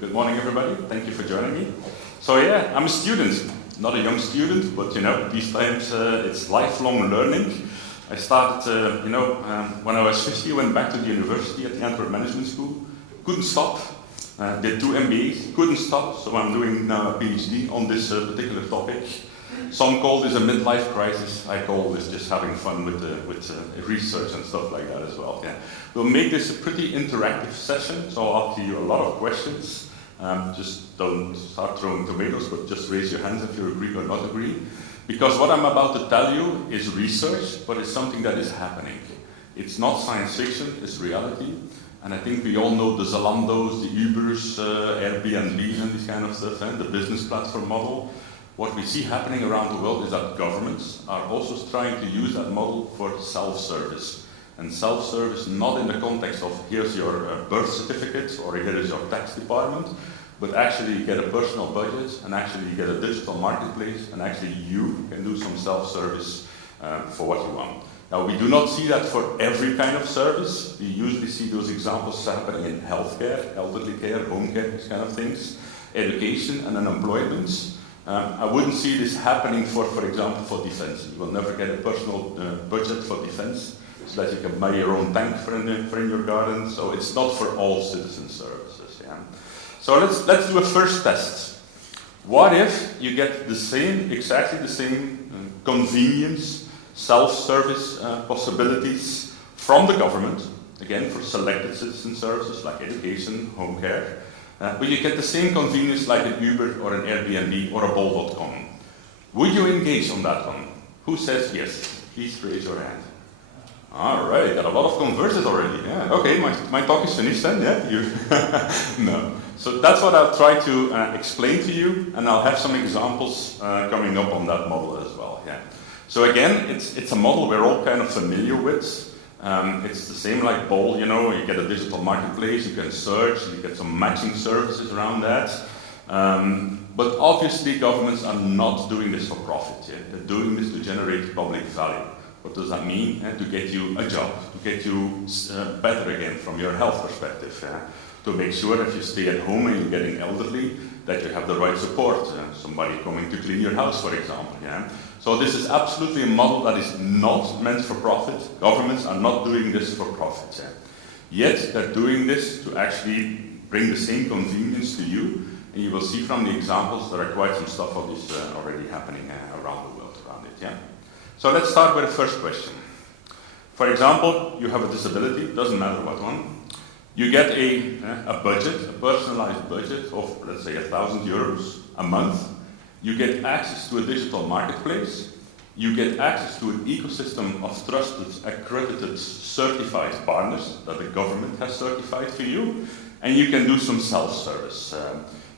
Good morning, everybody. Thank you for joining me. So yeah, I'm a student, not a young student, but these times it's lifelong learning. I started, when I was 50, went back to the university at the Antwerp Management School. Couldn't stop. Did 2 MBAs, couldn't stop, so I'm doing now a PhD on this particular topic. Some call this a midlife crisis. I call this just having fun with research and stuff like that as well. Yeah. We'll make this a pretty interactive session, so I'll ask you a lot of questions. Just don't start throwing tomatoes, but just raise your hands if you agree or not agree. Because what I'm about to tell you is research, but it's something that is happening. It's not science fiction, it's reality. And I think we all know the Zalandos, the Ubers, Airbnbs and this kind of stuff, and the business platform model. What we see happening around the world is that governments are also trying to use that model for self-service. And self-service not in the context of here's your birth certificate or here is your tax department, but actually you get a personal budget and actually you get a digital marketplace and actually you can do some self-service for what you want. Now we do not see that for every kind of service. We usually see those examples happening in healthcare, elderly care, home care, these kind of things, education and unemployment. I wouldn't see this happening for example, for defense. You will never get a personal budget for defense so that you can buy your own tank for in your garden. So it's not for all citizen services. Yeah. So let's do a first test. What if you get the same, exactly the same convenience, self-service possibilities from the government, again for selected citizen services like education, home care, but you get the same convenience like an Uber or an Airbnb or a bol.com. Would you engage on that one? Who says yes? Please raise your hand. All right, got a lot of converted already. Yeah, okay, my talk is finished then, yeah? You no. So that's what I'll try to explain to you, and I'll have some examples coming up on that model as well, yeah. So again, it's a model we're all kind of familiar with. It's the same like Bol, you get a digital marketplace, you can search, you get some matching services around that. But obviously governments are not doing this for profit. Yeah? They're doing this to generate public value. What does that mean? To get you a job, to get you better again from your health perspective. To make sure if you stay at home and you're getting elderly, that you have the right support. Somebody coming to clean your house, for example. Yeah? So this is absolutely a model that is not meant for profit. Governments are not doing this for profit. Yeah? Yet they're doing this to actually bring the same convenience to you. And you will see from the examples there are quite some stuff of this already happening around the world around it. Yeah? So let's start with the first question. For example, you have a disability, doesn't matter what one. You get a budget, a personalized budget of, let's say, €1,000 a month. You get access to a digital marketplace. You get access to an ecosystem of trusted, accredited, certified partners that the government has certified for you. And you can do some self-service.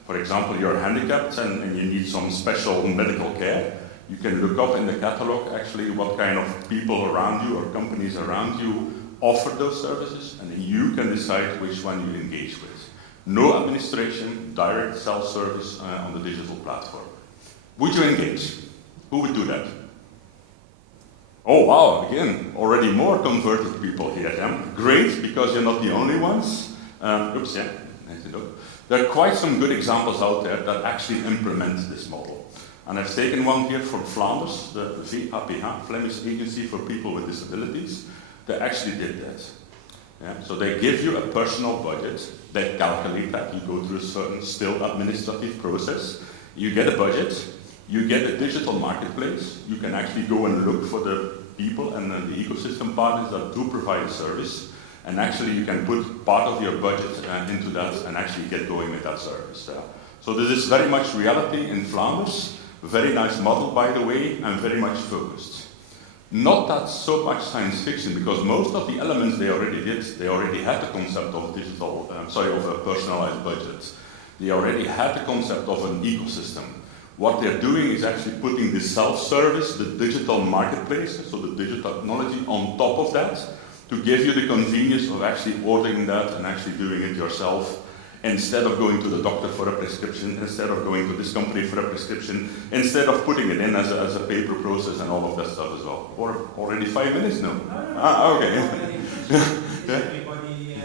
For example, you're handicapped and you need some special medical care. You can look up in the catalog actually what kind of people around you or companies around you offer those services, and then you can decide which one you engage with. No administration, direct self-service on the digital platform. Would you engage? Who would do that? Oh wow, again, already more converted people here. Yeah? Great, because you're not the only ones. Oops, yeah, there are quite some good examples out there that actually implement this model. And I've taken one here from Flanders, the VAPH, Flemish Agency for People with Disabilities. They actually did that. Yeah? So they give you a personal budget, they calculate that, you go through a certain still administrative process, you get a budget, you get a digital marketplace, you can actually go and look for the people and the ecosystem partners that do provide a service, and actually you can put part of your budget into that and actually get going with that service. So this is very much reality in Flanders, very nice model by the way, and very much focused. Not that so much science fiction, because most of the elements they already did, they already had the concept of of a personalized budget. They already had the concept of an ecosystem. What they're doing is actually putting the self-service, the digital marketplace, so the digital technology on top of that, to give you the convenience of actually ordering that and actually doing it yourself, instead of going to the doctor for a prescription, instead of going to this company for a prescription, instead of putting it in as a paper process and all of that stuff as well. Or already 5 minutes now? No. Okay. Is everybody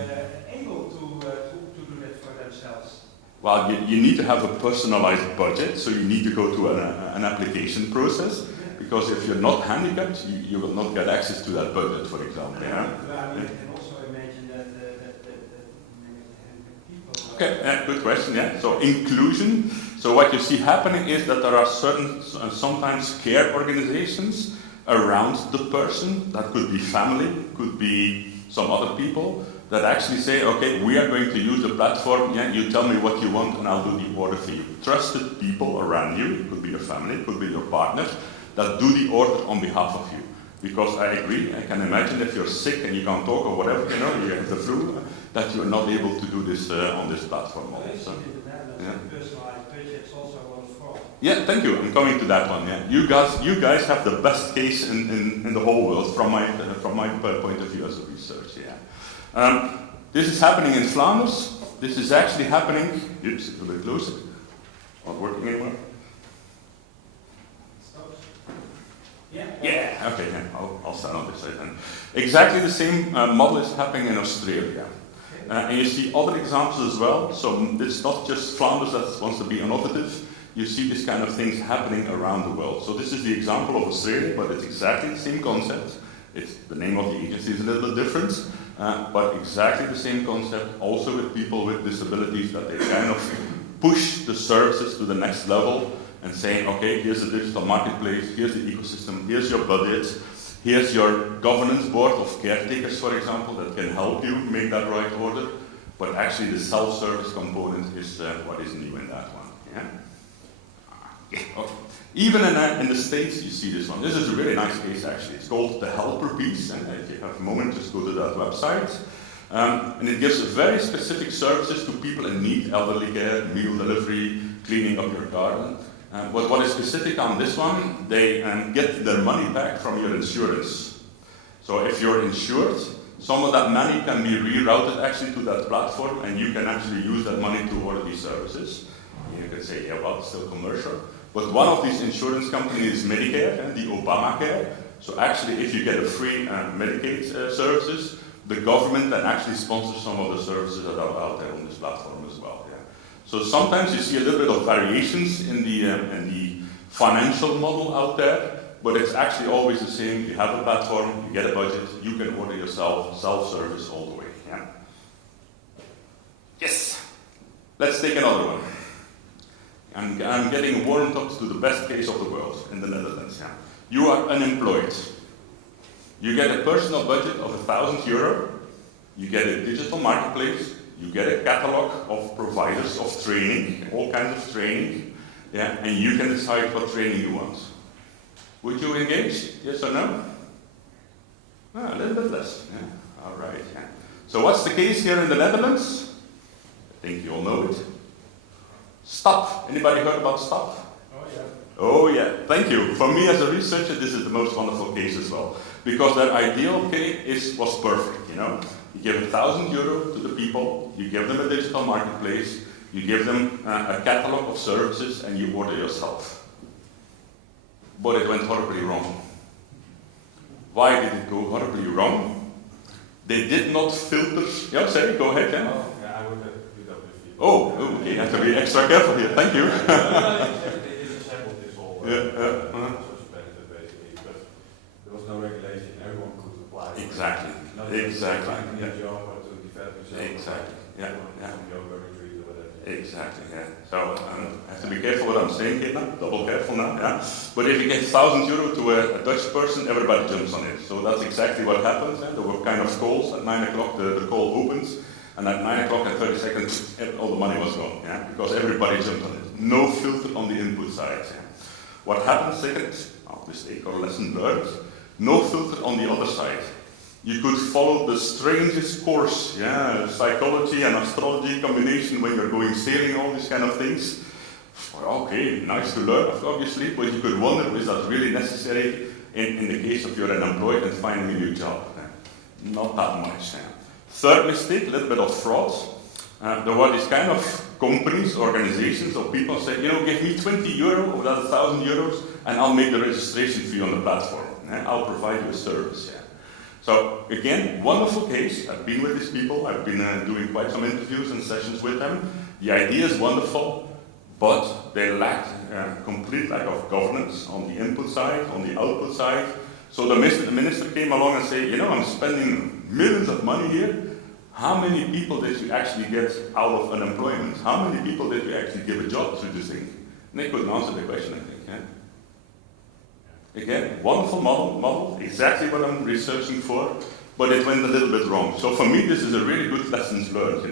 able to do that for themselves? Well, you need to have a personalized budget, so you need to go to an application process, because if you're not handicapped, you will not get access to that budget, for example. Yeah? I can also imagine that people... Okay, yeah, good question, yeah. So inclusion, so what you see happening is that there are certain, sometimes care organizations around the person, that could be family, could be some other people, that actually say, okay, we are going to use the platform, yeah, you tell me what you want and I'll do the order for you. Trusted people around you, it could be your family, it could be your partner, that do the order on behalf of you. Because I agree, I can imagine if you're sick and you can't talk or whatever, you know, you have the flu, that you're not able to do this on this platform also. Yeah. Personalized budgets also a lot of fraud. Yeah, thank you. I'm coming to that one. Yeah, you guys have the best case in the whole world from my point of view as a researcher. Yeah. This is happening in Flanders. This is actually happening. Oops, it's a bit closer. Not working anymore. Yeah. Okay. Yeah. I'll stand on this side then. Exactly the same model is happening in Australia. And you see other examples as well. So it's not just Flanders that wants to be innovative. You see these kind of things happening around the world. So this is the example of Australia, but it's exactly the same concept. It's the name of the agency is a little bit different, but exactly the same concept. Also with people with disabilities, that they kind of push the services to the next level and saying, okay, here's the digital marketplace, here's the ecosystem, here's your budget. Here's your governance board of caretakers, for example, that can help you make that right order. But actually the self-service component is what is new in that one. Yeah? Okay. Even in the States, you see this one. This is a really nice case, actually. It's called the Helper piece, and if you have a moment, just go to that website. And it gives very specific services to people in need, elderly care, meal delivery, cleaning up your garden. But what is specific on this one, they get their money back from your insurance. So if you're insured, some of that money can be rerouted actually to that platform, and you can actually use that money to order these services. You can say, yeah, well, it's still commercial. But one of these insurance companies is Medicare, and the Obamacare. So actually, if you get a free Medicaid services, the government then actually sponsors some of the services that are out there on this platform as well. So sometimes you see a little bit of variations in the financial model out there, but it's actually always the same. You have a platform, you get a budget, you can order yourself, self-service all the way. Yeah? Yes. Let's take another one. I'm getting warmed up to the best case of the world in the Netherlands. Yeah? You are unemployed. You get a personal budget of €1,000. You get a digital marketplace. You get a catalog of providers of training, all kinds of training, yeah, and you can decide what training you want. Would you engage? Yes or no? A little bit less. Yeah. All right. Yeah. So what's the case here in the Netherlands? I think you all know it. STAP. Anybody heard about STAP? Oh yeah. Oh yeah. Thank you. For me as a researcher, this is the most wonderful case as well, because their ideal case was perfect. You know. You give €1,000 to the people, you give them a digital marketplace, you give them a catalog of services, and you order yourself. But it went horribly wrong. Why did it go horribly wrong? They did not filter... Yeah, sorry, go ahead. Yeah? Oh, yeah, I would have do that with you. Oh, okay, you have to be extra careful here. Thank you. They disabled this whole suspended basically, because there was no regulation, everyone could apply. Exactly. Exactly. Yeah. Job or to develop yourself. Exactly. Yeah. Yeah. Yoga retreat or whatever. Exactly. Yeah. So I have to be careful what I'm saying here now. Double careful now. Yeah. But if you get €1,000 to a Dutch person, everybody jumps on it. So that's exactly what happens. Yeah. There were kind of calls at 9 o'clock. The call opens, and at 9 o'clock and 30 seconds, all the money was gone. Yeah. Because everybody jumped on it. No filter on the input side. Yeah. What happened second? Mistake or lesson learned. No filter on the other side. You could follow the strangest course, yeah, psychology and astrology combination when you're going sailing, all these kind of things. Okay, nice to learn, obviously, but you could wonder, is that really necessary in the case of you're unemployed and finding a new job? Not that much. Third mistake, a little bit of fraud. There were these kind of companies, organizations, or people say, you know, give me €20 or that's €1,000 and I'll make the registration fee on the platform. I'll provide you a service. Yeah. So again, wonderful case. I've been with these people. I've been doing quite some interviews and sessions with them. The idea is wonderful, but they lack complete lack of governance on the input side, on the output side. So the minister came along and said, I'm spending millions of money here. How many people did you actually get out of unemployment? How many people did you actually give a job through this thing? And they couldn't answer the question, I think. Again, wonderful model, exactly what I'm researching for, but it went a little bit wrong. So for me, this is a really good lessons learned,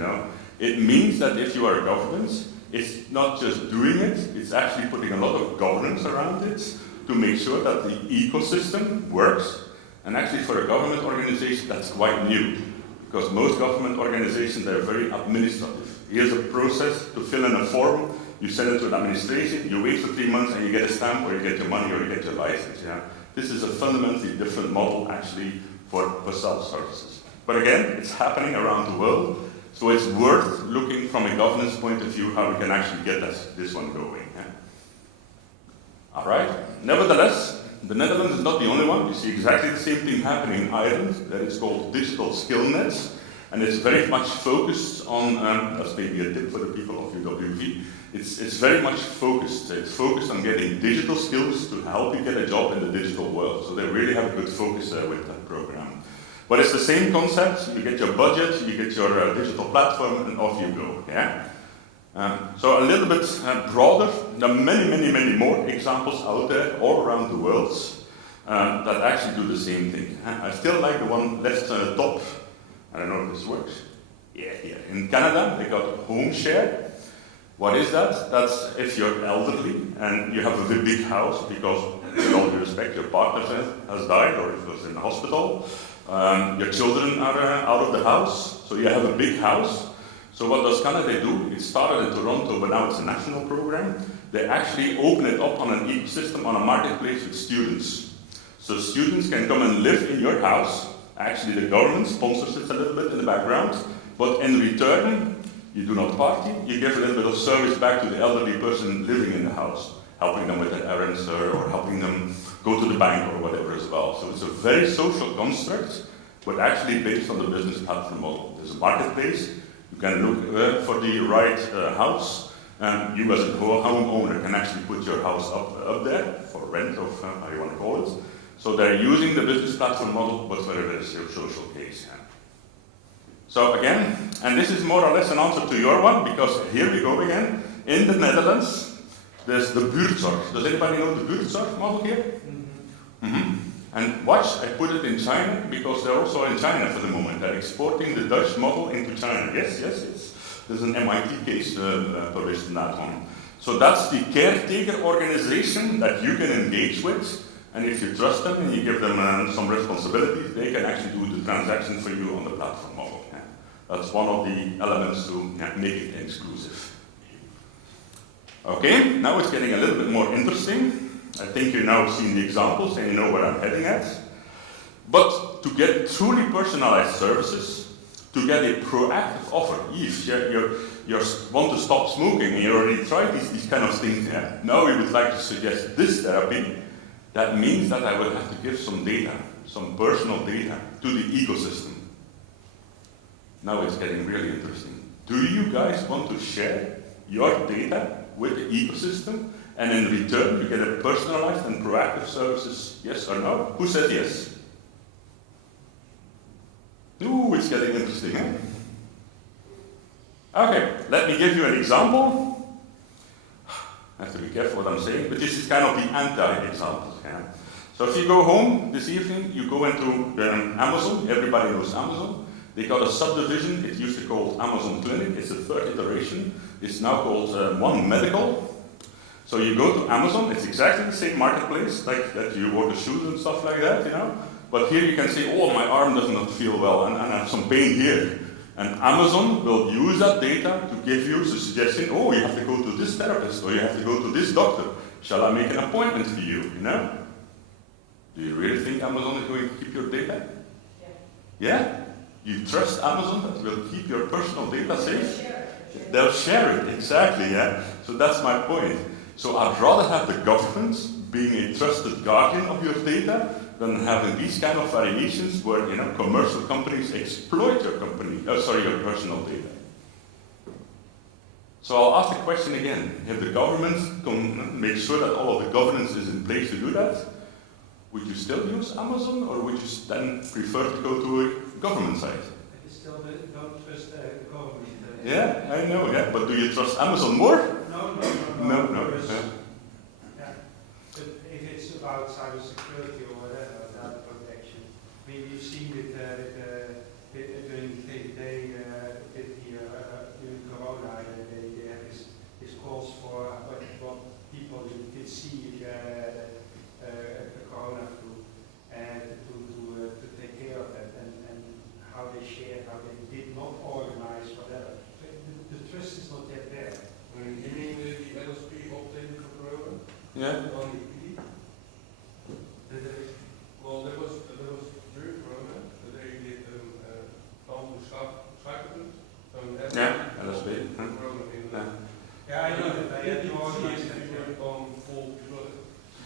It means that if you are a government, it's not just doing it, it's actually putting a lot of governance around it to make sure that the ecosystem works. And actually for a government organization, that's quite new, because most government organizations, they're very administrative. Here's a process to fill in a form, you send it to an administration, you wait for 3 months and you get a stamp or you get your money or you get your license. This is a fundamentally different model actually for self-services. But again, it's happening around the world. So it's worth looking from a governance point of view how we can actually get this one going. All right. Nevertheless, the Netherlands is not the only one. You see exactly the same thing happening in Ireland. That is called digital skill nets, and it's very much focused on. That's maybe a tip for the people of UWV. It's very much focused. It's focused on getting digital skills to help you get a job in the digital world. So they really have a good focus with that program. But it's the same concept. You get your budget, you get your digital platform, and off you go. So a little bit broader. There are many more examples out there all around the world that actually do the same thing. I still like the one left top. I don't know if this works. Yeah, here in Canada they got home share. What is that? That's if you're elderly and you have a very big house because, with all due respect, your partner has died or it was in the hospital. Your children are out of the house, so you have a big house. So what does Canada do? It started in Toronto, but now it's a national program. They actually open it up on an ecosystem, on a marketplace with students. So students can come and live in your house. Actually, the government sponsors it a little bit in the background, but in return, you do not party. You give a little bit of service back to the elderly person living in the house, helping them with their errands or helping them go to the bank or whatever as well. So it's a very social construct, but actually based on the business platform model. There's a marketplace. You can look for the right house, and you as a homeowner can actually put your house up there for rent or how you want to call it. So they're using the business platform model, but for a very social case. So again, and this is more or less an answer to your one, because here we go again. In the Netherlands, there's the buurtzorg. Does anybody know the buurtzorg model here? And watch, I put it in China, because they're also in China for the moment. They're exporting the Dutch model into China. Yes. There's an MIT case published in that one. So that's the caretaker organization that you can engage with. And if you trust them and you give them some responsibilities, they can actually do the transaction for you on the platform model. That's one of the elements to make it exclusive. Okay, now it's getting a little bit more interesting. I think you've now seen the examples and you know where I'm heading at. But to get truly personalized services, to get a proactive offer, Yves, you want to stop smoking and you already tried these kind of things. Now we would like to suggest this therapy. That means that I will have to give some data, some personal data, to the ecosystem. Now it's getting really interesting. Do you guys want to share your data with the ecosystem, and in return you get a personalized and proactive services, yes or no? Who said yes? Ooh, it's getting interesting, Okay, let me give you an example. I have to be careful what I'm saying, but this is kind of the anti-example. So if you go home this evening, you go into Amazon. Everybody knows Amazon. They got a subdivision. It used to be called Amazon Clinic. It's the third iteration. It's now called One Medical. So you go to Amazon. It's exactly the same marketplace, like that you order shoes and stuff like that, But here you can say, oh, my arm does not feel well, and I have some pain here. And Amazon will use that data to give you the suggestion, oh, you have to go to this therapist, or you have to go to this doctor. Shall I make an appointment for you, Do you really think Amazon is going to keep your data? Yeah? You trust Amazon that will keep your personal data safe? They'll share it, exactly, So that's my point. So I'd rather have the government being a trusted guardian of your data than having these kind of variations where, commercial companies exploit your your personal data. So I'll ask the question again. If the government can make sure that all of the governance is in place to do that, would you still use Amazon, or would you then prefer to go to a government site? I still don't trust the government. Yeah, I know, yeah. But do you trust Amazon more? No. Yeah. Yeah. But if it's about cybersecurity or whatever, data protection, I mean, you've seen with during the day during Corona, they have this calls for what people can see if you had a Corona flu, and to take care of that, and how they shared, how they did not organize whatever. The trust is not yet there. You mean the LSP opting for Corona? Yeah. Only PD? Well, there was during Corona that they did schakelen. Yeah, LSP. Corona in. Yeah, I know that. I had to organize that.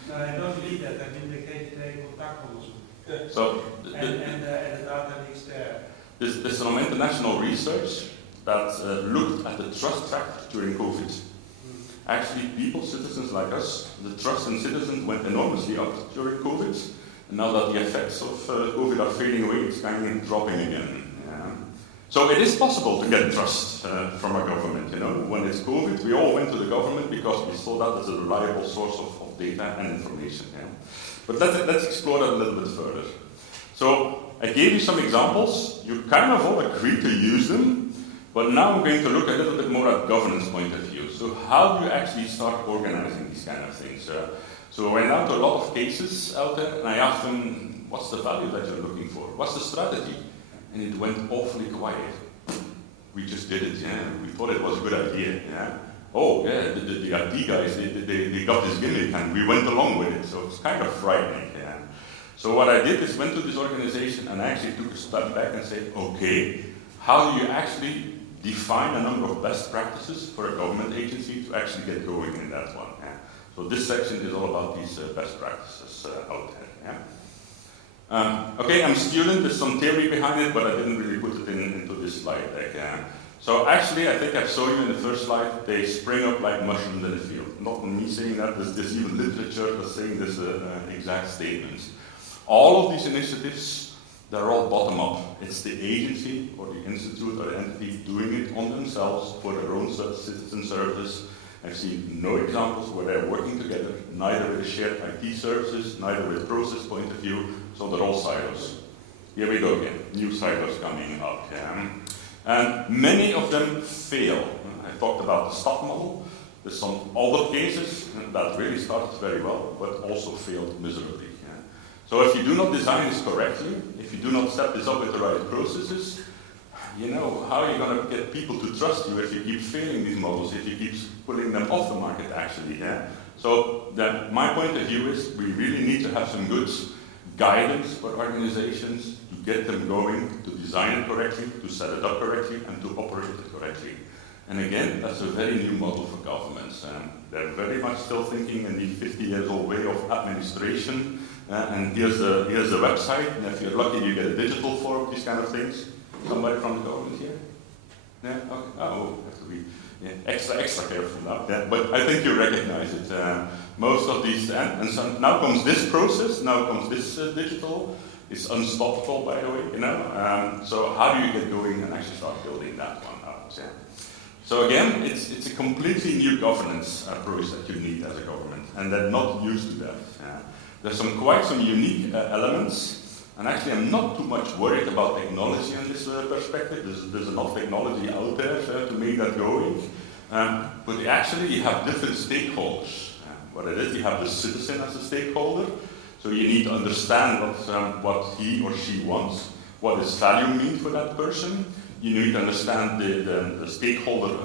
No, I don't believe that. I mean, they contactonderzoek. So And the data leaks there. there's some international research that looked at the trust factor during COVID. Actually, people, citizens like us, the trust in citizens went enormously up during COVID. And now that the effects of COVID are fading away, it's kind of dropping again. Yeah. So it is possible to get trust from a government. You know, when it's COVID, we all went to the government because we saw that as a reliable source of data and information. Yeah. But let's explore that a little bit further. So I gave you some examples. You kind of all agreed to use them. But now I'm going to look a little bit more at governance point of view. So how do you actually start organizing these kind of things? So I went out to a lot of cases out there, and I asked them, what's the value that you're looking for? What's the strategy? And it went awfully quiet. We just did it, yeah. We thought it was a good idea, yeah. Oh, yeah, the IT guys, they got this gimmick, and we went along with it. So it's kind of frightening, yeah. So what I did is went to this organization, and I actually took a step back and said, okay, how do you actually define a number of best practices for a government agency to actually get going in that one. Yeah. So this section is all about these best practices out there. Yeah. Okay, I'm a student, there's some theory behind it, but I didn't really put it into this slide deck. Yeah. So actually, I think I saw you in the first slide, they spring up like mushrooms in the field. Not me saying that, there's even literature that's saying this exact statement. All of these initiatives, they're all bottom-up. It's the agency or the institute or the entity doing it on themselves for their own citizen services. I've seen no examples where they're working together, neither with shared IT services, neither with process point of view, so they're all silos. Here we go again, new silos coming up. Yeah. And many of them fail. I talked about the stock model. There's some other cases that really started very well, but also failed miserably. So if you do not design this correctly, if you do not set this up with the right processes, you know, how are you going to get people to trust you if you keep failing these models, if you keep pulling them off the market actually, yeah? So my point of view is we really need to have some good guidance for organizations to get them going, to design it correctly, to set it up correctly, and to operate it correctly. And again, that's a very new model for governments. They're very much still thinking in the 50-year-old way of administration. And here's the website, and if you're lucky, you get a digital form, these kind of things. Somebody from the government here? Yeah? Okay. Oh, have to be extra careful now. Yeah? But I think you recognize it. Most of these, and so now comes this process, now comes this digital. It's unstoppable, by the way, you know. So how do you get going and actually start building that one out? Yeah? So again, it's a completely new governance approach that you need as a government, and they're not used to that. There's quite some unique elements, and actually I'm not too much worried about technology in this perspective. There's enough technology out there to make that going. But actually you have different stakeholders. What it is, you have the citizen as a stakeholder, so you need to understand what he or she wants, what does value mean for that person. You need to understand the stakeholder,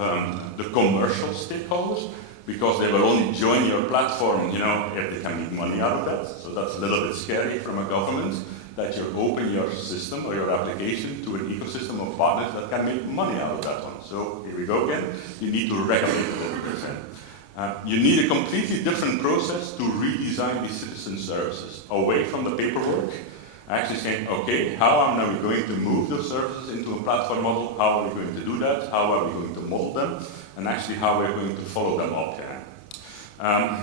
the commercial stakeholders, because they will only join your platform, you know, if they can make money out of that. So that's a little bit scary from a government, that you open your system or your application to an ecosystem of partners that can make money out of that one. So here we go again. You need to regulate it. You need a completely different process to redesign these citizen services, away from the paperwork. Actually saying, okay, how am we going to move those services into a platform model? How are we going to do that? How are we going to mold them? and actually how we're going to follow them up. Yeah?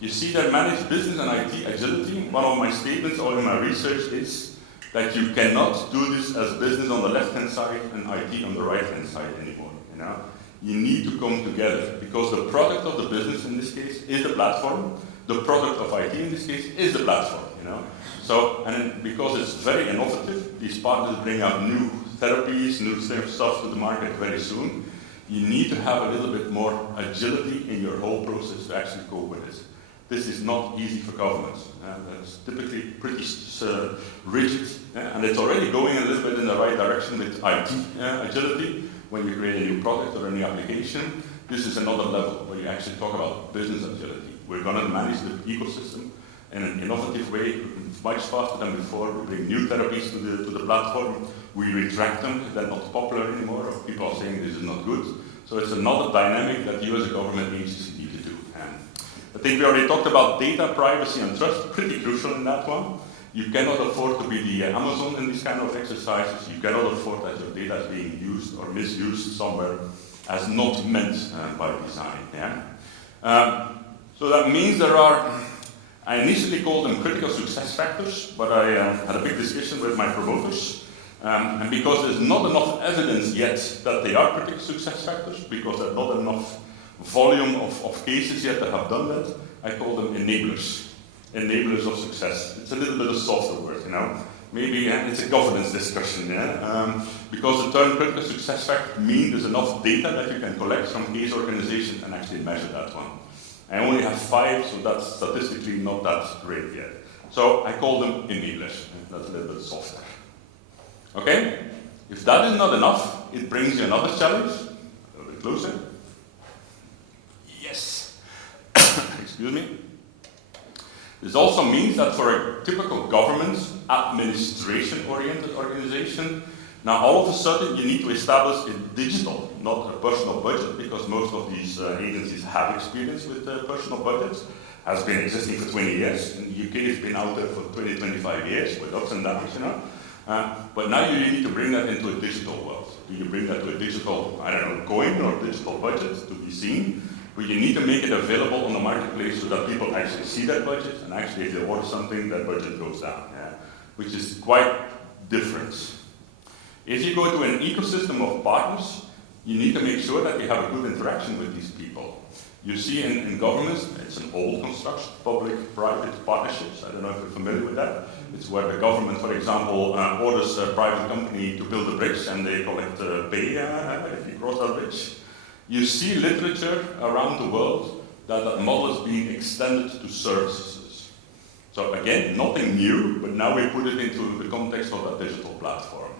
You see that managed business and IT agility. One of my statements or in my research is that you cannot do this as business on the left-hand side and IT on the right-hand side anymore. You know? You need to come together because the product of the business in this case is the platform. The product of IT in this case is the platform. You know? So, and because it's very innovative, these partners bring out new therapies, new stuff to the market very soon. You need to have a little bit more agility in your whole process to actually cope with it. This is not easy for governments. That's typically pretty rigid, and it's already going a little bit in the right direction with IT agility. When you create a new product or a new application, this is another level where you actually talk about business agility. We're going to manage the ecosystem in an innovative way, much faster than before. We bring new therapies to the platform. We retract them. They're not popular anymore, or people are saying this is not good. So it's another dynamic that you as a government agency need to do. I think we already talked about data, privacy, and trust, pretty crucial in that one. You cannot afford to be the Amazon in these kind of exercises. You cannot afford that your data is being used or misused somewhere as not meant by design. Yeah? So that means there are, I initially called them critical success factors, but I had a big discussion with my promoters. And because there's not enough evidence yet that they are critical success factors, because there's not enough volume of cases yet that have done that, I call them enablers. Enablers of success. It's a little bit of softer word, you know. Maybe it's a governance discussion, yeah? Because the term critical success factor means there's enough data that you can collect from case organization and actually measure that one. I only have 5, so that's statistically not that great yet. So I call them enablers. That's a little bit softer. Okay? If that is not enough, it brings you another challenge. A little bit closer. Yes. Excuse me. This also means that for a typical government, administration-oriented organization, now all of a sudden you need to establish a digital, not a personal budget, because most of these agencies have experience with personal budgets. Has been existing for 20 years. In the UK, it's been out there for 20, 25 years with ups and downs, you know. But now you need to bring that into a digital world. Do you bring that to a digital, I don't know, coin or digital budget to be seen? But you need to make it available on the marketplace so that people actually see that budget, and actually if they order something, that budget goes down, yeah? Which is quite different. If you go to an ecosystem of partners, you need to make sure that you have a good interaction with these people. You see in governments, it's an old construction, public-private partnerships. I don't know if you're familiar with that. It's where the government, for example, orders a private company to build a bridge, and they collect pay if you cross that bridge. You see literature around the world that model is being extended to services. So again, nothing new, but now we put it into the context of a digital platform.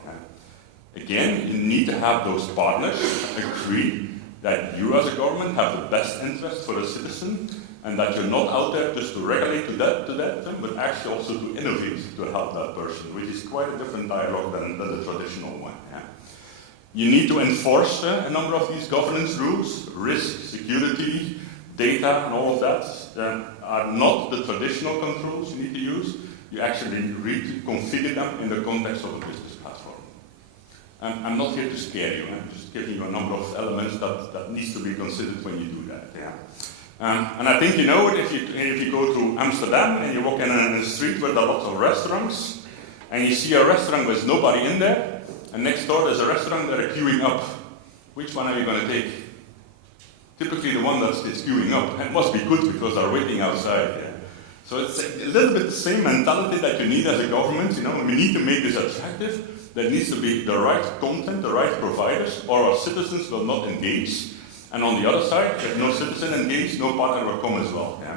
Again, you need to have those partners agree that you as a government have the best interest for the citizen, and that you're not out there just to regulate to that, but actually also to innovate to help that person, which is quite a different dialogue than the traditional one. Yeah? You need to enforce a number of these governance rules, risk, security, data, and all of that are not the traditional controls you need to use. You actually reconfigure them in the context of a business platform. I'm not here to scare you. I'm just giving you a number of elements that needs to be considered when you do that. Yeah. And I think you know it if you go to Amsterdam and you walk in a street where there are lots of restaurants, and you see a restaurant with nobody in there, and next door there's a restaurant that are queuing up. Which one are you going to take? Typically the one that's queuing up. It must be good because they're waiting outside. Yeah. So it's a little bit the same mentality that you need as a government. You know, we need to make this attractive. There needs to be the right content, the right providers, or our citizens will not engage. And on the other side, if no citizen engaged, no partner will come as well. Yeah?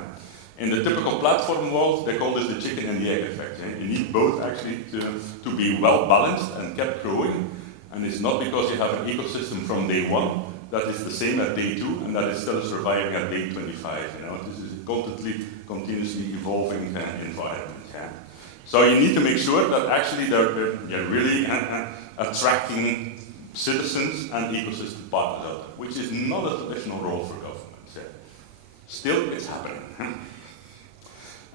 In the typical platform world, they call this the chicken and the egg effect. Yeah? You need both actually to be well balanced and kept growing. And it's not because you have an ecosystem from day 1 that is the same at day 2 and that is still surviving at day 25. You know? This is a continuously evolving environment. Yeah? So you need to make sure that actually they're really attracting citizens and ecosystem partners out there, which is not a traditional role for governments. Yeah. Still, it's happening.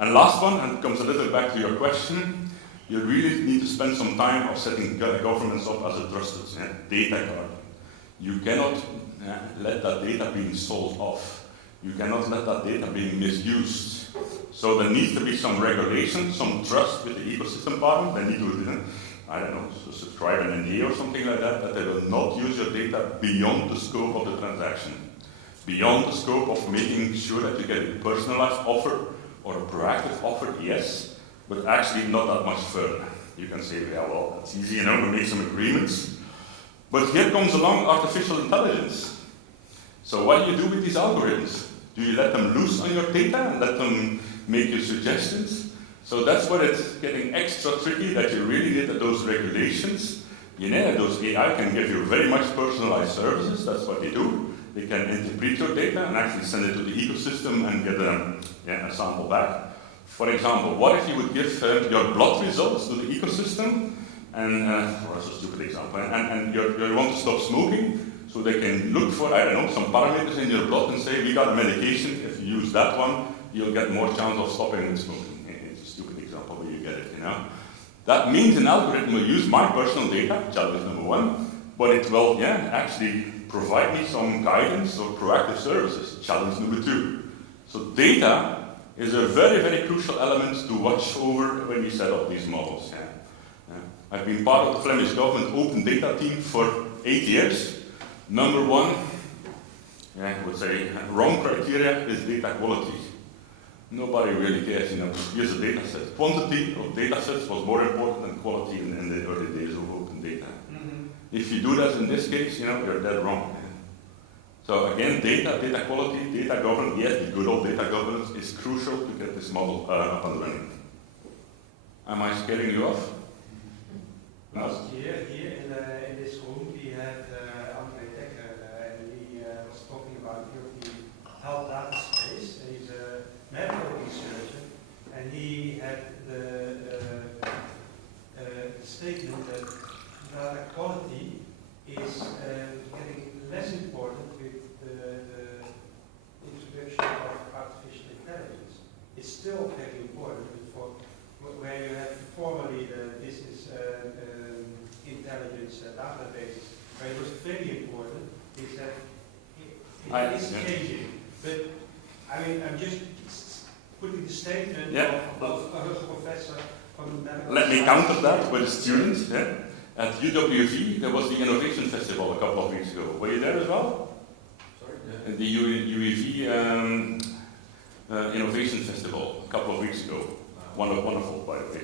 And last one, and it comes a little back to your question, you really need to spend some time of setting governments up as a trusted data guardian. you cannot let that data being sold off. You cannot let that data being misused. So there needs to be some regulation, some trust with the ecosystem partner. They need to, I don't know, subscribe an NDA or something like that, that they will not use your data beyond the scope of the transaction. Beyond the scope of making sure that you get a personalized offer or a proactive offer, yes, but actually not that much further. You can say, yeah, well, that's easy, we make some agreements. But here comes along artificial intelligence. So what do you do with these algorithms? Do you let them loose on your data and let them make you suggestions? So that's where it's getting extra tricky, that you really need those regulations. Those AI can give you very much personalized services, that's what they do. They can interpret your data and actually send it to the ecosystem and get a sample back. For example, what if you would give your blood results to the ecosystem, and that's a stupid example, and you want to stop smoking, so they can look for, some parameters in your blood and say, we got a medication, if you use that one, you'll get more chance of stopping smoking. It's a stupid example, but you get it, That means an algorithm will use my personal data, challenge number one, but it will, actually provide me some guidance or proactive services, challenge number two. So data is a very, very crucial element to watch over when you set up these models. I've been part of the Flemish government open data team for 8 years. Number one, I would say, wrong criteria is data quality. Nobody really cares, here's a data set. Quantity of data sets was more important than quality in the early days of open data. Mm-hmm. If you do that in this case, you're dead wrong. So again, data quality, data governance, yes, the good old data governance is crucial to get this model up and running. Am I scaring you off? Last year, here in this room, we had and he was talking about European health data space, and he's a medical researcher, and he had the statement that data quality is getting less important with the introduction of artificial intelligence. It's still very important, but for where you had formerly the business intelligence databases, where it was very important, is that it is changing. But I'm just putting the statement of a professor from the medical Let me counter that with a student. At UWV, there was the Innovation Festival a couple of weeks ago. Were you there as well? Sorry? At the UWV Innovation Festival a couple of weeks ago. Wonderful, by the way.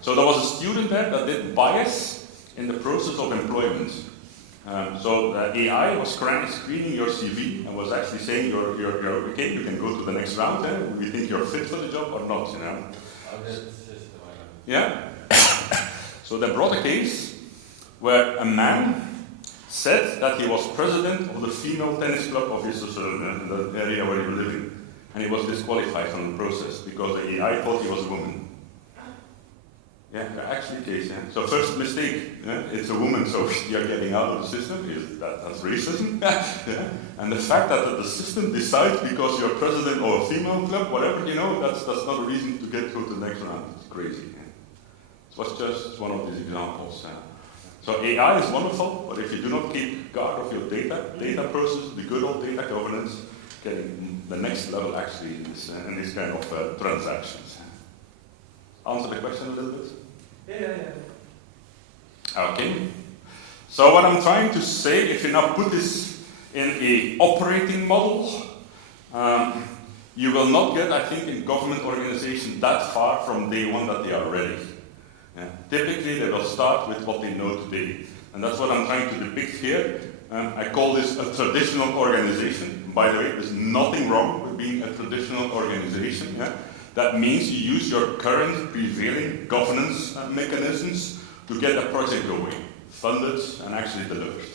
So there was a student there that did bias in the process of employment. So the AI was screening your CV and was actually saying you're okay, you can go to the next round. We think you're fit for the job or not. Yeah. So they brought a case where a man said that he was president of the female tennis club of his the area where he was living, and he was disqualified from the process because the AI thought he was a woman. Yeah, actually case. So first mistake, it's a woman, so you're getting out of the system. That's racism. And the fact that the system decides because you're president of a female club, whatever, that's not a reason to go to the next round. It's crazy. It was just one of these examples. So AI is wonderful, but if you do not keep guard of your data process, the good old data governance, getting the next level actually in this kind of transactions. Answer the question a little bit? Yeah. Okay. So what I'm trying to say, if you now put this in a operating model, you will not get, I think, in government organization that far from day one that they are ready. Typically, they will start with what they know today. And that's what I'm trying to depict here. I call this a traditional organization. By the way, there's nothing wrong with being a traditional organization. That means you use your current prevailing governance mechanisms to get a project going, funded and actually delivered.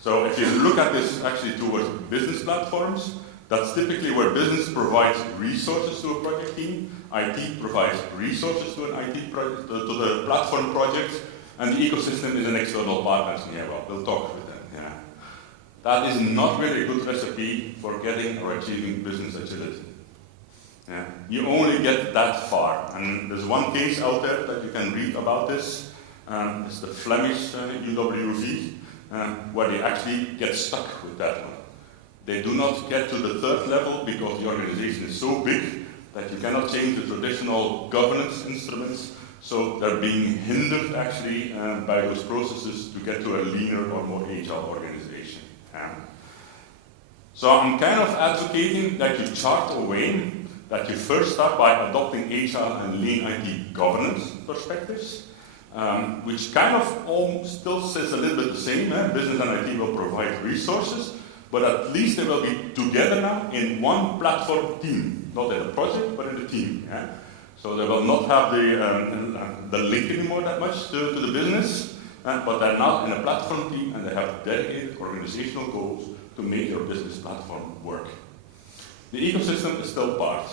So if you look at this actually towards business platforms, that's typically where business provides resources to a project team, IT provides resources to an IT project, to the platform project, and the ecosystem is an external partner. We'll talk with them. That is not really a good recipe for getting or achieving business agility. You only get that far. And there's one case out there that you can read about this. It's the Flemish UWV. where they actually get stuck with that one. They do not get to the third level because the organization is so big that you cannot change the traditional governance instruments, so they're being hindered actually by those processes to get to a leaner or more agile organization. So I'm kind of advocating that you chart a way that you first start by adopting agile and lean IT governance perspectives, which kind of all still says a little bit the same. Business and IT will provide resources, but at least they will be together now in one platform team, not in a project, but in the team. So they will not have the link anymore that much to the business, but they're now in a platform team and they have dedicated organizational goals to make your business platform work. The ecosystem is still part.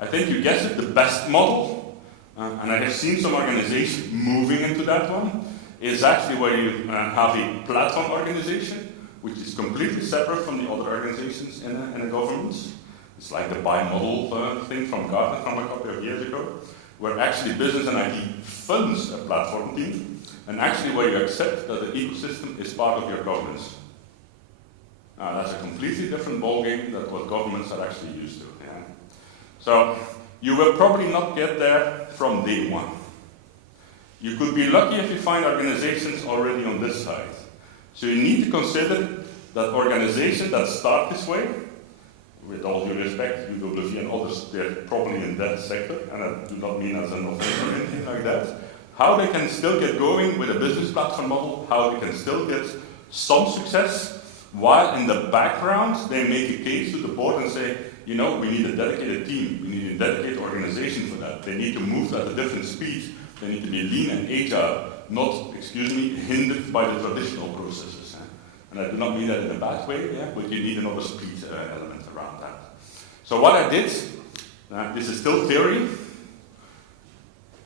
I think you guessed it, the best model, and I have seen some organizations moving into that one, is actually where you have a platform organization, which is completely separate from the other organizations in a government. It's like the bi-model thing from Gartner from a couple of years ago, where actually business and IT funds a platform team, and actually where you accept that the ecosystem is part of your governance. That's a completely different ballgame than what governments are actually used to. So you will probably not get there from day one. You could be lucky if you find organizations already on this side. So you need to consider that organizations that start this way, with all due respect, UWV and others, they're probably in that sector, and I do not mean as an offense or anything like that, how they can still get going with a business platform model, how they can still get some success, while in the background they make a case to the board and say, you know, we need a dedicated team, we need a dedicated organization for that. They need to move at a different speed. They need to be lean and agile, not, hindered by the traditional processes. And I do not mean that in a bad way, but you need another speed element around that. So what I did, this is still theory.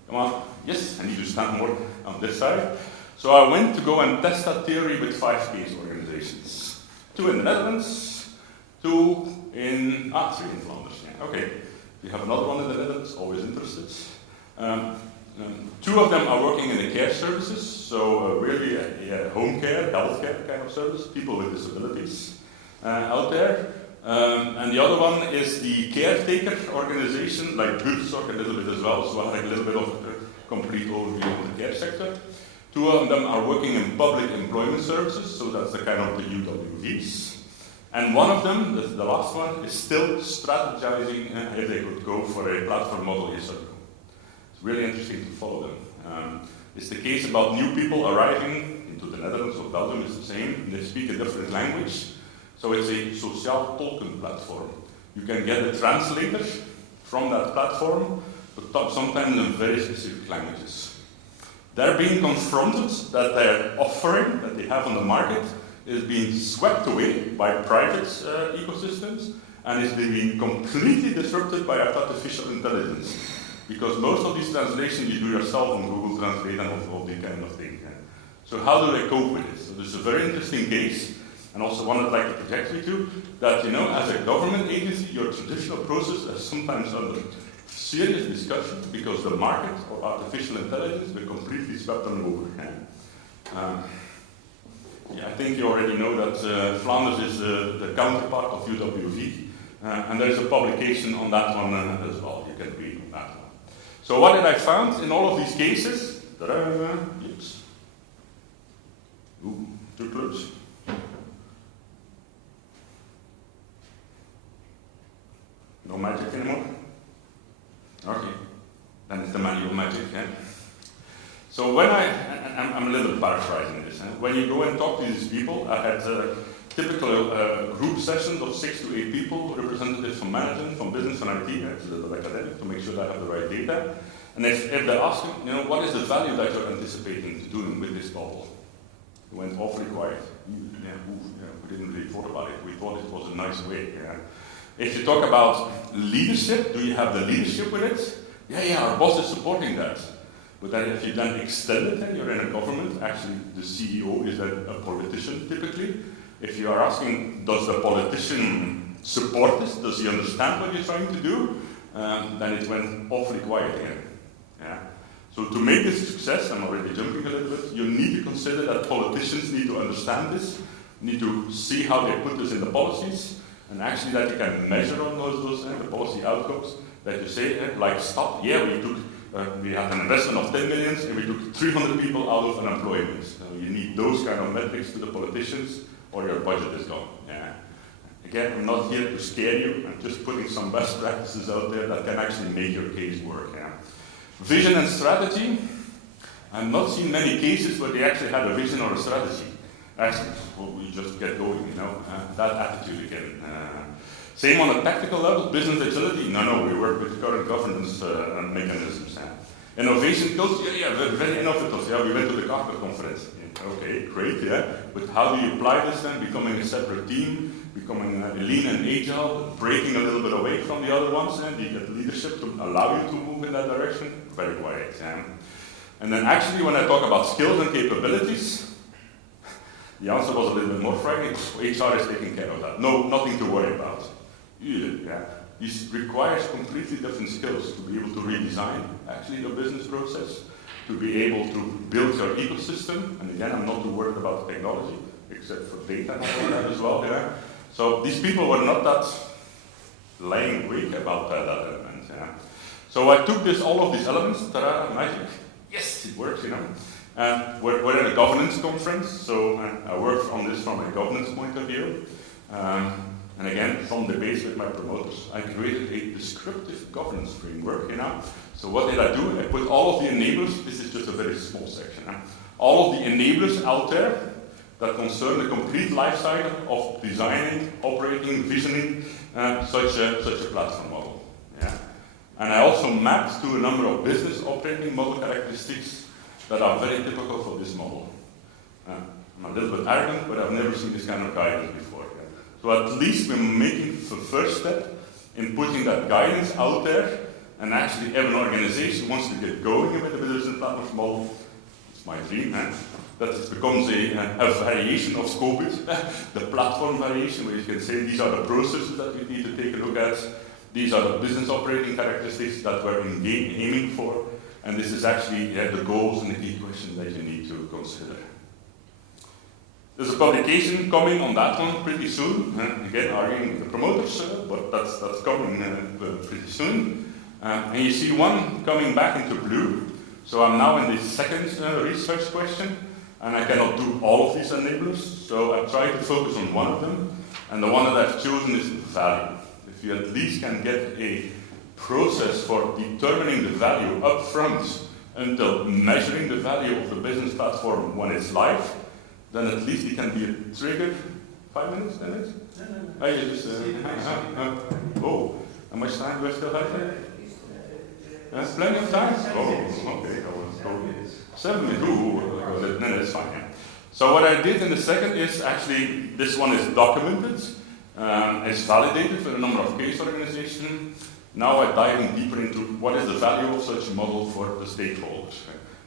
Come on, yes, I need to stand more on this side. So I went to go and test that theory with 5 case organizations. 2 in the Netherlands, 2 in, 3 in Flanders. Okay, if you have another one in the Netherlands, always interested. 2 of them are working in the care services, so really a home care, healthcare kind of service, people with disabilities out there. And the other one is the caretaker organization, like Buurtzorg a little bit as well, so I have a little bit of a complete overview of the care sector. 2 of them are working in public employment services, so that's the kind of the UWVs. And one of them, the last one, is still strategizing if they could go for a platform model, yes or no. It's really interesting to follow them. It's the case about new people arriving into the Netherlands or Belgium, is the same. They speak a different language. So it's a social tolken platform. You can get a translator from that platform, but sometimes in very specific languages. They're being confronted that their offering that they have on the market is being swept away by private ecosystems and is being completely disrupted by artificial intelligence. Because most of these translations you do yourself on Google Translate and all these kind of things. So how do they cope with it? So this is a very interesting case, and also one I'd like to project with you, that as a government agency, your traditional process is sometimes under serious discussion because the market or artificial intelligence will completely swept them over. I think you already know that Flanders is the counterpart of UWV, and there is a publication on that one as well. You can read on that one. So what did I find in all of these cases? Yes. Ooh, too close. No magic anymore? Okay, then it's the manual magic. So when I'm a little paraphrasing this. When you go and talk to these people, I had typical group sessions of 6 to 8 people, representatives from management, from business and IT, it's a little academic, to make sure that I have the right data. And if they ask them, what is the value that you're anticipating doing with this model? It went awfully quiet. We didn't really thought about it. We thought it was a nice way. If you talk about leadership, do you have the leadership with it? Yeah, our boss is supporting that. But then if you then extend it and you're in a government, actually the CEO is then a politician typically. If you are asking, does the politician support this? Does he understand what you're trying to do? Then it went awfully quiet again. So to make this a success, I'm already jumping a little bit, you need to consider that politicians need to understand this, need to see how they put this in the policies, and actually that you can measure on those the policy outcomes, that you say, like, stop, yeah, we had an investment of 10 million and we took 300 people out of unemployment. So you need those kind of metrics to the politicians or your budget is gone. Yeah. Again, I'm not here to scare you, I'm just putting some best practices out there that can actually make your case work. Yeah. Vision and strategy, I've not seen many cases where they actually had a vision or a strategy. Actually, well, we just get going, that attitude again. Same on a tactical level, business agility. No, we work with current governance mechanisms. Innovation culture, very innovative. Yeah, we went to the Carter conference. Yeah, okay, great, yeah. But how do you apply this then? Becoming a separate team, becoming lean and agile, breaking a little bit away from the other ones, and you get leadership to allow you to move in that direction. Very quiet. Yeah. And then actually, when I talk about skills and capabilities, the answer was a little bit more frightening. HR is taking care of that. No, nothing to worry about. Yeah. This requires completely different skills to be able to redesign actually your business process, to be able to build your ecosystem. And again, I'm not too worried about technology, except for data and all that as well. Yeah. So these people were not that lying awake about that element. Yeah. So I took all of these elements, magic. Yes, it works, We're in a governance conference, so I work on this from a governance point of view. And again, from debates with my promoters, I created a descriptive governance framework, So what did I do? I put all of the enablers, this is just a very small section, all of the enablers out there that concern the complete life cycle of designing, operating, visioning such a platform model. Yeah? And I also mapped to a number of business operating model characteristics that are very typical for this model. I'm a little bit arrogant, but I've never seen this kind of guidance before. So at least we're making the first step in putting that guidance out there, and actually every organization wants to get going with the business platform model. It's my dream, that it becomes a variation of Scopit, the platform variation, where you can say these are the processes that we need to take a look at, these are the business operating characteristics that we're aiming for, and this is actually the goals and the key questions that you need to consider. There's a publication coming on that one pretty soon. Again, arguing with the promoters, but that's coming pretty soon. And you see one coming back into blue. So I'm now in the second research question, and I cannot do all of these enablers. So I've tried to focus on one of them, and the one that I've chosen is value. If you at least can get a process for determining the value up front until measuring the value of the business platform when it's live, then at least it can be a trigger. 5 minutes, 10 minutes? No. You just, oh, how much time do I still have there? Plenty of time? Oh, okay. 7 minutes. Ooh, then it's fine. Yeah. So what I did in the second is actually, this one is documented, it's validated with a number of case organizations. Now I'm diving deeper into what is the value of such a model for the stakeholders,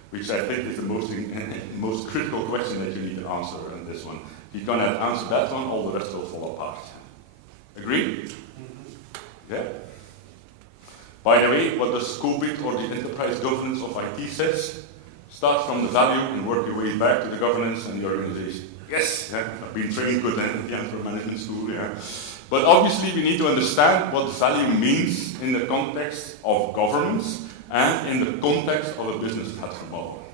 which I think is the most critical question that you need to answer in this one. If you're going to answer that one, all the rest will fall apart. Agree? Mm-hmm. Yeah? By the way, what does Scopit or the enterprise governance of IT says? Start from the value and work your way back to the governance and the organization. Yes, yeah, I've been trained good at the Antwerp Management School. Yeah. But obviously we need to understand what value means in the context of governance and in the context of a business platform model.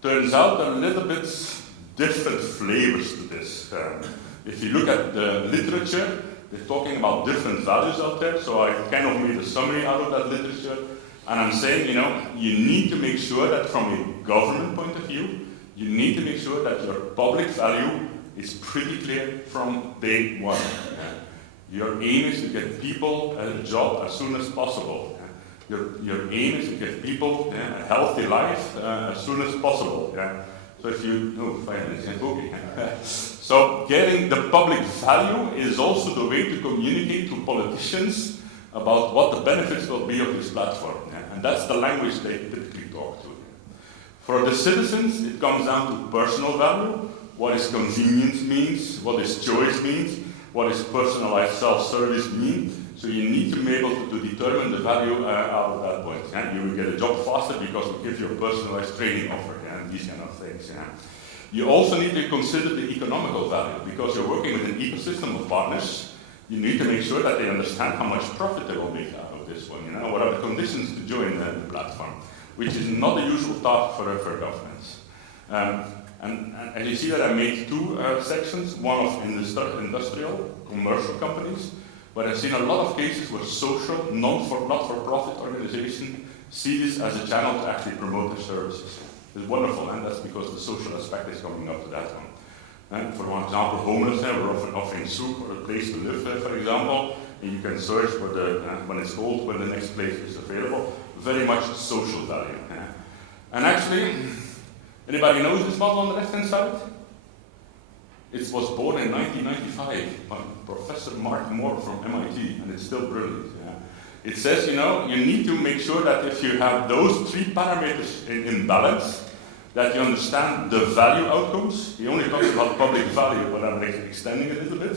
Turns out there are a little bit different flavors to this. If you look at the literature, they're talking about different values out there, so I kind of made a summary out of that literature, and I'm saying, you need to make sure that from a government point of view, you need to make sure that your public value is pretty clear from day one. Your aim is to get people a job as soon as possible. Your aim is to give people a healthy life as soon as possible. So if you, 5 minutes, okay. So getting the public value is also the way to communicate to politicians about what the benefits will be of this platform. And that's the language they typically talk to. For the citizens, it comes down to personal value, what is convenience means, what is choice means, what is personalized self-service mean. So you need to be able to determine the value out of that point. Yeah? You will get a job faster because we give you a personalized training offer, yeah? And these kind of things. Yeah? You also need to consider the economical value because you're working with an ecosystem of partners. You need to make sure that they understand how much profit they will make out of this one. You know, what are the conditions to join the platform, which is not the usual task for governments. And as you see that I made two sections, one of industrial, commercial companies, but I've seen a lot of cases where social, not-for-profit organizations see this as a channel to actually promote their services. It's wonderful, and that's because the social aspect is coming up to that one. And for one example, homelessness, we're often offering soup or a place to live, for example, and you can search for when it's cold, when the next place is available. Very much social value. And actually, anybody knows this model on the left-hand side? It was born in 1995 by Professor Mark Moore from MIT, and it's still brilliant. Yeah. It says, you know, you need to make sure that if you have those three parameters in balance, that you understand the value outcomes. He only talks about public value, but I'm extending it a little bit.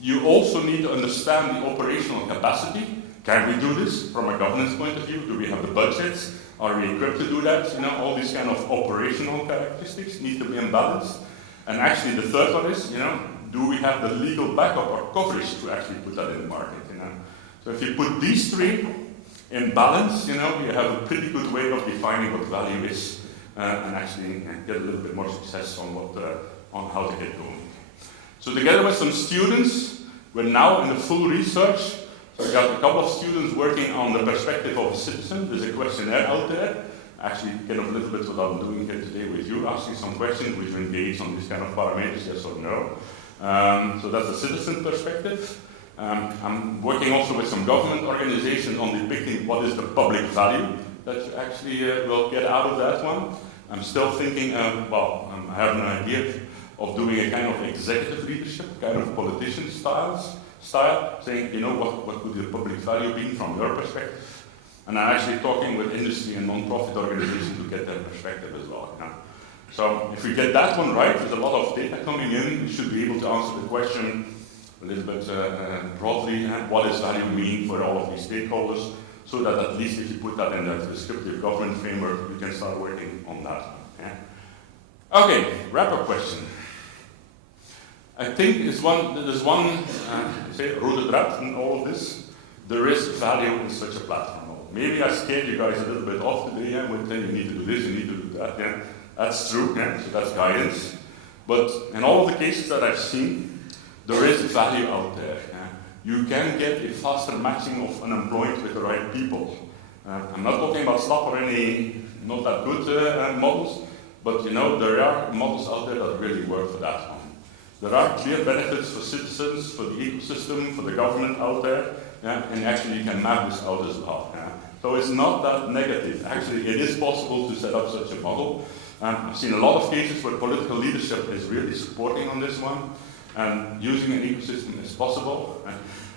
You also need to understand the operational capacity. Can we do this from a governance point of view? Do we have the budgets? Are we equipped to do that? You know, all these kind of operational characteristics need to be in balance. And actually, the third one is, you know, do we have the legal backup or coverage to actually put that in the market? You know, so if you put these three in balance, you know, you have a pretty good way of defining what value is, and actually get a little bit more success on on how to get going. So together with some students, we're now in the full research. So we got a couple of students working on the perspective of a citizen. There's a questionnaire out there. Actually, kind of a little bit what I'm doing here today with you, asking some questions which engage on these kind of parameters, yes or no. So that's the citizen perspective. I'm working also with some government organizations on depicting what is the public value that you actually will get out of that one. I'm still thinking, I have an idea of doing a kind of executive leadership, kind of politician style, saying, you know, what could the public value be from your perspective? And I'm actually talking with industry and non-profit organizations to get their perspective as well. You know? So if we get that one right, there's a lot of data coming in. We should be able to answer the question a little bit broadly, what does value mean for all of these stakeholders, so that at least if you put that in that descriptive governance framework, we can start working on that one. Yeah? Okay, wrap-up question. I think there's one rode draad in all of this. There is value in such a platform. Maybe I scared you guys a little bit off today, yeah, with you need to do this, you need to do that. Yeah? That's true, yeah? So that's guidance. But in all of the cases that I've seen, there is value out there. Yeah? You can get a faster matching of unemployed with the right people. I'm not talking about SLAP or any not that good models, but you know, there are models out there that really work for that one. There are clear benefits for citizens, for the ecosystem, for the government out there, yeah? And actually you can map this out as well. Yeah? So it's not that negative. Actually, it is possible to set up such a model. I've seen a lot of cases where political leadership is really supporting on this one, and using an ecosystem is possible.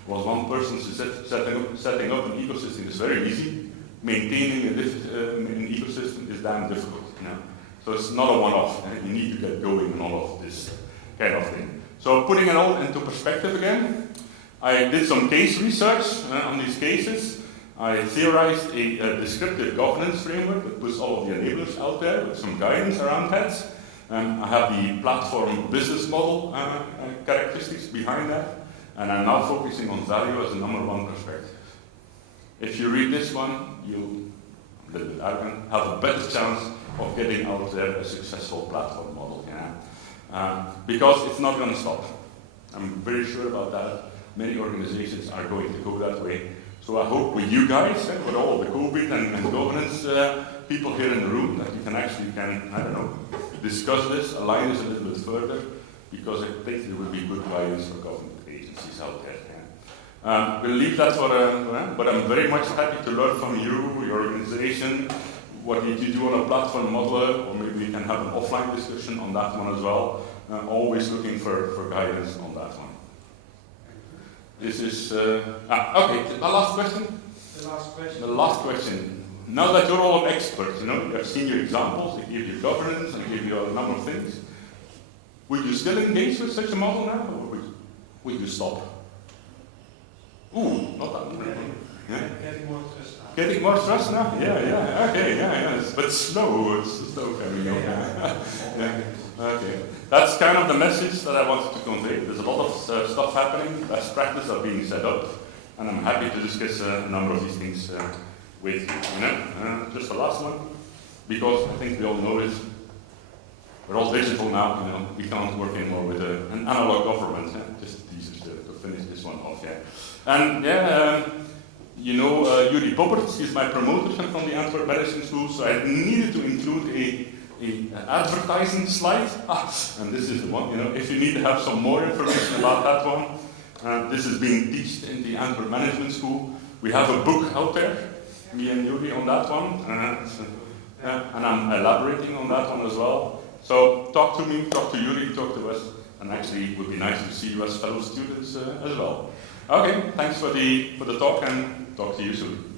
Was one person setting up an ecosystem is very easy. Maintaining an ecosystem is damn difficult. You know? So it's not a one-off. You need to get going on all of this kind of thing. So putting it all into perspective again, I did some case research on these cases. I theorized a descriptive governance framework that puts all of the enablers out there with some guidance around that. I have the platform business model characteristics behind that, and I'm now focusing on value as the number one perspective. If you read this one, you'll, a little bit arrogant, have a better chance of getting out there a successful platform model. Yeah? Because it's not going to stop. I'm very sure about that. Many organizations are going to go that way. So I hope with you guys, with all the COVID and governance people here in the room, that you can actually, discuss this, align this a little bit further, because I think there will be good guidance for government agencies out there. Yeah. We'll leave that for, but I'm very much happy to learn from you, your organization, what did you do on a platform model, or maybe we can have an offline discussion on that one as well. Always looking for guidance on that one. This is, okay, the last question? The last question. The last question. Now that you're all an expert, you know, you have seen your examples, I gave you governance, I gave you a number of things. Would you still engage with such a model now? Or would you? would you stop? Ooh, not that one. Yeah. Getting more trust now. Getting more trust now? Yeah, okay, yeah. But slow, it's slow coming on. Yeah. Okay. That's kind of the message that I wanted to convey. There's a lot of stuff happening, best practices are being set up, and I'm happy to discuss a number of these things with you. Just the last one, because I think we all know it. We're all digital now, we can't work anymore with an analog government. Just easy to finish this one off, yeah. And Yuri Poppert, he's my promoter from the Antwerp Medicine School, so I needed to include an advertising slide. And this is the one, if you need to have some more information about that one, this is being taught in the Antwerp Management School. We have a book out there, me and Yuri on that one, and I'm elaborating on that one as well. So talk to me, talk to Yuri, talk to us, and actually it would be nice to see you as fellow students as well. Okay, thanks for the talk, and talk to you soon.